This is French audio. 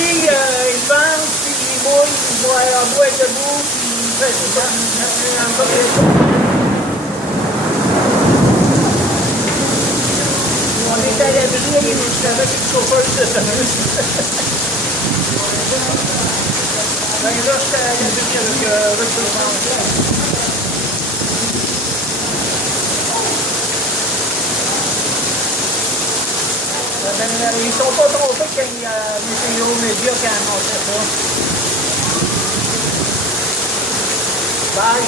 il vend, puis il mouille, il boit debout, puis il fait on est à l'abri avec une chauffeuse d'autobus. Ben là, je suis à l'abri avec tout le monde. Ils sont pas trompés quand il y a Météo Média qui a annoncé ça. Bye!